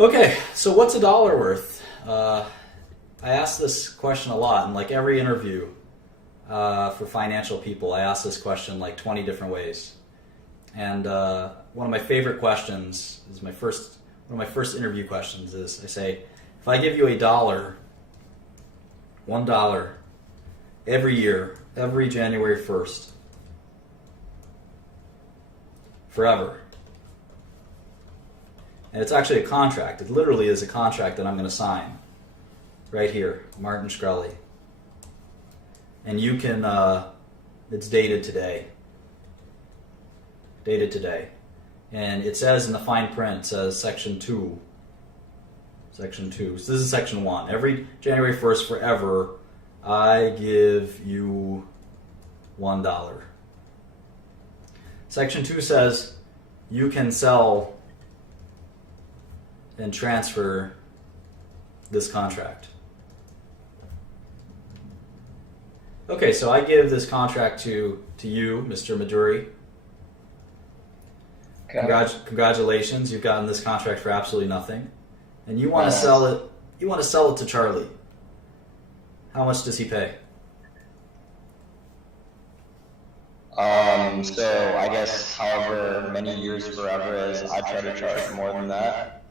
Okay, so what's a dollar worth? I ask this question a lot in like every interview for financial people. I ask this question like 20 different ways. And one of my favorite questions is one of my first interview questions is I say, if I give you a dollar, $1 every year, every January 1st, forever. And it's actually a contract. It literally is a contract that I'm going to sign right here, Martin Shkreli. And you can, it's dated today. Dated today. And it says in the fine print, it says section 2. Section 2. So this is section 1. Every January 1st forever, I give you $1. Section 2 says you can sell and transfer this contract. Okay, so I give this contract to you, Mr. Maduri. Okay. Congratulations, you've gotten this contract for absolutely nothing. And you want to sell it. You want to sell it to Charlie. How much does he pay? So I guess however many years forever is, I try to charge more than that.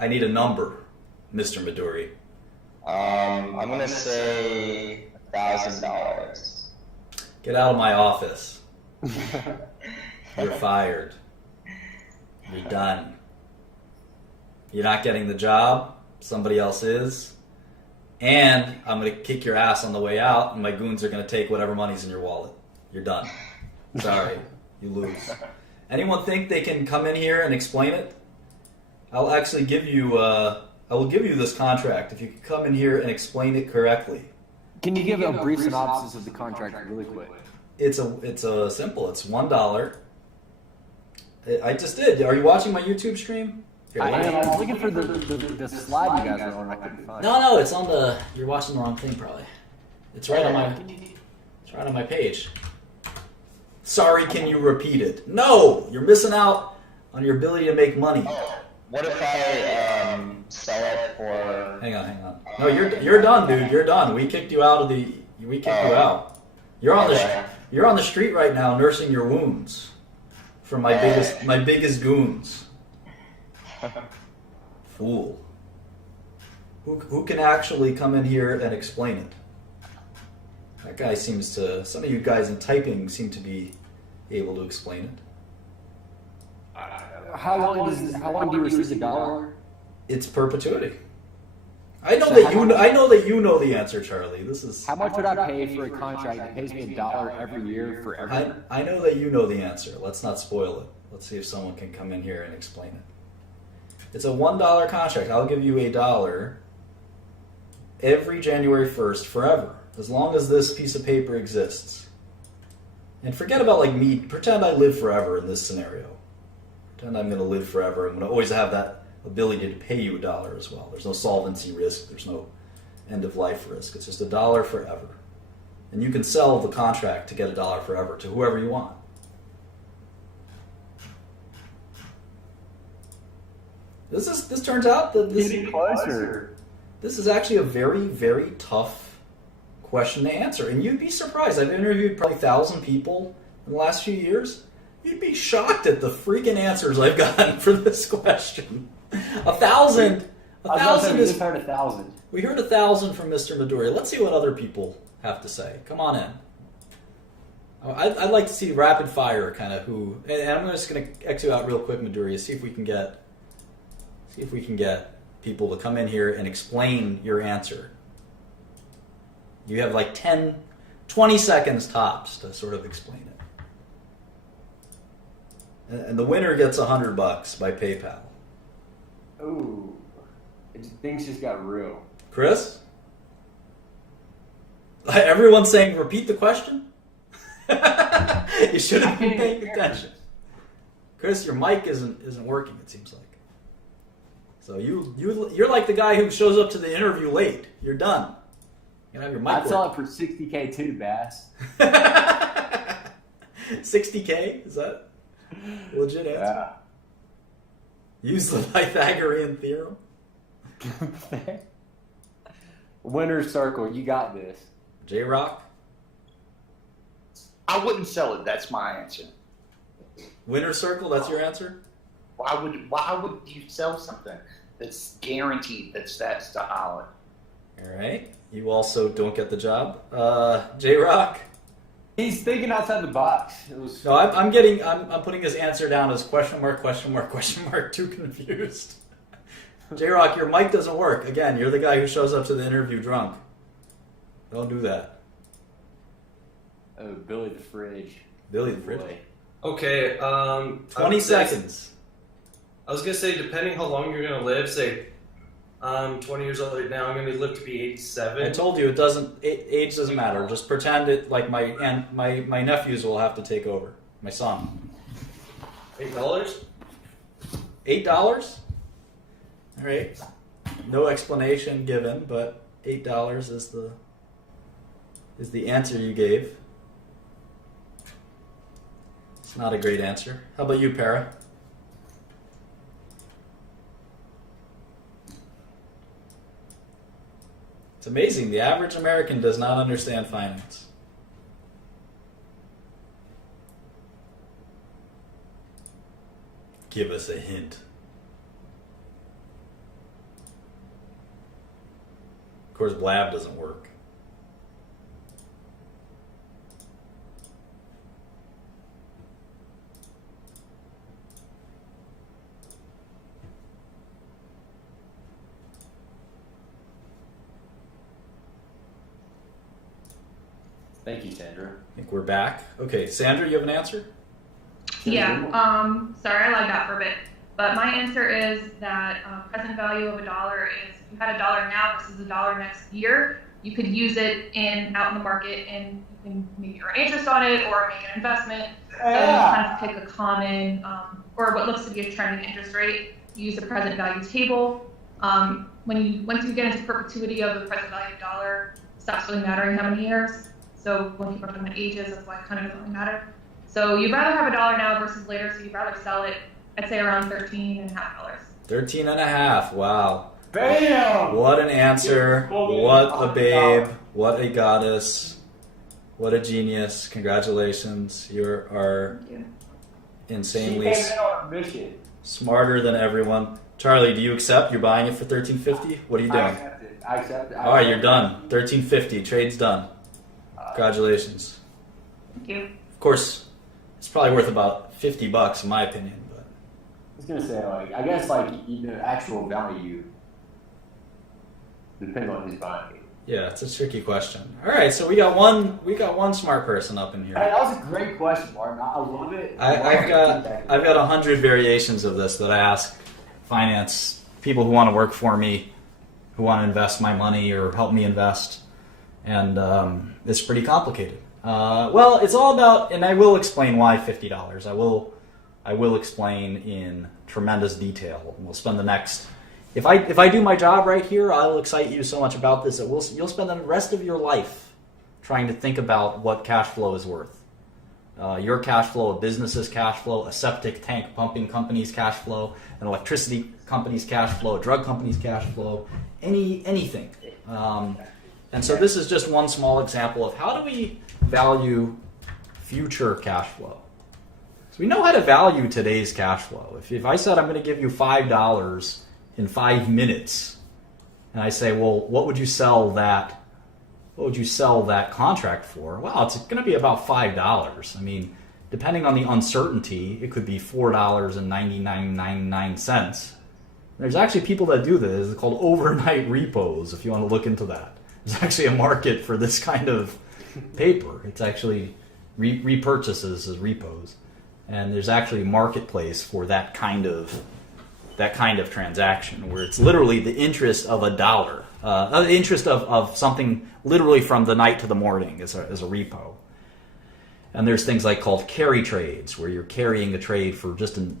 I need a number, Mr. Maduri. I'm gonna say $1,000. Get out of my office. You're fired. You're done. You're not getting the job. Somebody else is. And I'm going to kick your ass on the way out, and my goons are going to take whatever money's in your wallet. You're done. Sorry. You lose. Anyone think they can come in here and explain it? I'll actually give you, I will give you this contract if you can come in here and explain it correctly. Can you give a brief synopsis of the contract really quick? It's a simple. It's $1. I just did. Are you watching my YouTube stream? Here, I was looking for the slide you guys are on. I couldn't find it. No, it's on the. You're watching the wrong thing, probably. It's right on my. It's right on my page. Sorry, can you repeat it? No, you're missing out on your ability to make money. What if I sell it for? Hang on. No, you're done, dude. You're done. We kicked you out of the. We kicked you out. You're on the street right now, nursing your wounds from my biggest goons. Fool. Who can actually come in here and explain it? That guy seems to. Some of you guys in typing seem to be able to explain it. How long do you receive the dollar? It's perpetuity. I know that you know the answer, Charlie. This is. How much would I pay for a contract that pays me $1 every year forever? I know that you know the answer. Let's not spoil it. Let's see if someone can come in here and explain it. It's a $1 contract. I'll give you $1 every January 1st forever, as long as this piece of paper exists. And forget about like me. Pretend I live forever in this scenario. Pretend I'm going to live forever. I'm going to always have that ability to pay you $1 as well. There's no solvency risk. There's no end of life risk. It's just $1 forever. And you can sell the contract to get $1 forever to whoever you want. This turns out that this is actually a very, very tough question to answer. And you'd be surprised. I've interviewed probably 1,000 people in the last few years. You'd be shocked at the freaking answers I've gotten for this question. 1,000. 1,000 is. We heard 1,000. We heard 1,000 from Mr. Maduri. Let's see what other people have to say. Come on in. I'd like to see rapid fire kind of who. And I'm just going to X you out real quick, Maduri. See if we can get people to come in here and explain your answer. You have like 20 seconds tops to sort of explain it. And the winner gets $100 by PayPal. Ooh, things just got real. Chris? Everyone's saying repeat the question? You should have been paying attention. Chris, your mic isn't working, it seems like. So you're like the guy who shows up to the interview late. You're done. You have your mic. I'd sell it for $60K too, Bass. $60K? Is that legit answer? Yeah. Use the Pythagorean theorem. Winner's circle, you got this. J-Rock? I wouldn't sell it. That's my answer. Winner's circle, that's your answer? Why would you sell something that's guaranteed that's that solid? All right. You also don't get the job. J-Rock? He's thinking outside the box. No, I'm putting his answer down as question mark, too confused. J-Rock, your mic doesn't work. Again, you're the guy who shows up to the interview drunk. Don't do that. Oh, Billy the Fridge. Billy the Fridge. Boy. Okay, 20 seconds. I was gonna say, depending how long you're gonna live, say, I'm 20 years old right now, I'm gonna live to be 87. I told you age doesn't matter. Just pretend it like my nephews will have to take over. My son. $8? $8? All right. No explanation given, but $8 is the answer you gave. It's not a great answer. How about you, Para? It's amazing. The average American does not understand finance. Give us a hint. Of course, blab doesn't work. Thank you, Sandra. I think we're back. Okay, Sandra, you have an answer? Yeah, sorry, I lied that for a bit. But my answer is that present value of $1 is if you had $1 now versus $1 next year, you could use it out in the market and you can maybe earn interest on it or make an investment. So you kind of pick a common or what looks to be a trending interest rate. You use the present value table. Once you get into perpetuity of the present value $1, it stops really mattering how many years. So when people are talking about ages, that's why it kind of doesn't really matter. So you'd rather have $1 now versus later, so you'd rather sell it, I'd say around $13.50. $13.50. Wow. Bam! What an answer. What a babe. What a goddess. What a genius. Congratulations. You are insanely She came in on a mission. smarter than everyone. Charlie, do you accept? You're buying it for $13.50? What are you doing? I accept it. All right, you're done. $13.50. Trade's done. Congratulations. Thank you. Of course, it's probably worth about $50 in my opinion. But I was gonna say, like, I guess, like, actual value depends on who's buying it. yeah, it's a tricky question. All right, so we got one smart person up in here. Hey, that was a great question, Martin. I love it. I've got 100 variations of this that I ask finance people who want to work for me, who want to invest my money or help me invest, and it's pretty complicated. Well, it's all about, and I will explain why $50. I will explain in tremendous detail. We'll spend the next. If I do my job right here, I'll excite you so much about this that you'll spend the rest of your life trying to think about what cash flow is worth. Your cash flow, a business's cash flow, a septic tank pumping company's cash flow, an electricity company's cash flow, a drug company's cash flow, anything. And so this is just one small example of how do we value future cash flow. So we know how to value today's cash flow. If I said I'm going to give you $5 in 5 minutes, and I say, well, what would you sell that contract for? Well, it's going to be about $5. I mean, depending on the uncertainty, it could be $4.9999. There's actually people that do this. It's called overnight repos, if you want to look into that. There's actually a market for this kind of paper. It's actually repurchases as repos. And there's actually a marketplace for that kind of transaction where it's literally the interest of $1, the interest of something literally from the night to the morning as a repo. And there's things like called carry trades where you're carrying a trade for just a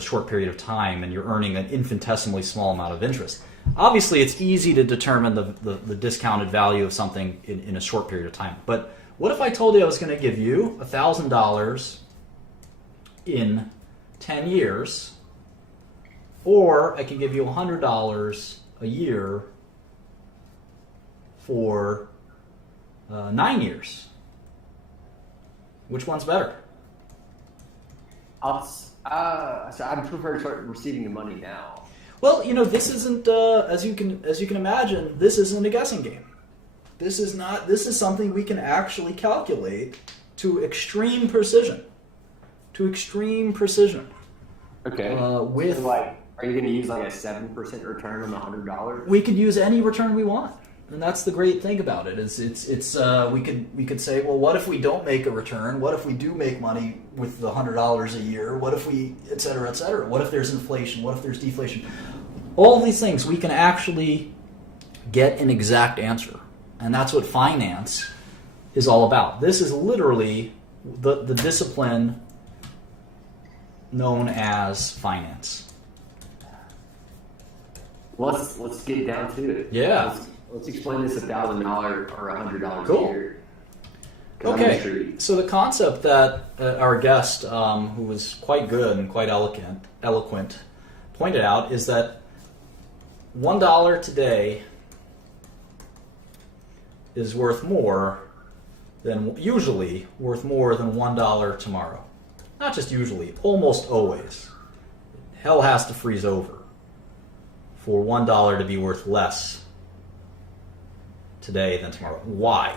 short period of time and you're earning an infinitesimally small amount of interest. Obviously, it's easy to determine the discounted value of something in a short period of time. But what if I told you I was going to give you $1,000 in 10 years or I can give you $100 a year for 9 years. Which one's better? So I prefer to start receiving the money now. Well, this isn't as you can imagine. This isn't a guessing game. This is not. This is something we can actually calculate to extreme precision. Okay. With So, like, are you going to use like a 7% return on the $100? we could use any return we want, and that's the great thing about it. Is we could say, well, what if we don't make a return? What if we do make money with the $100 a year? What if we, et cetera, et cetera? What if there's inflation? What if there's deflation? All these things we can actually get an exact answer, and that's what finance is all about. This is literally the discipline known as finance. Let's get down to it. Yeah. Let's explain this $1,000 or $100 Cool. a year. 'Cause I'm Okay, intrigued. so the concept that our guest, who was quite good and quite eloquent, pointed out is that $1 today is worth more than $1 tomorrow. Not just usually, almost always. Hell has to freeze over for $1 to be worth less today than tomorrow. Why?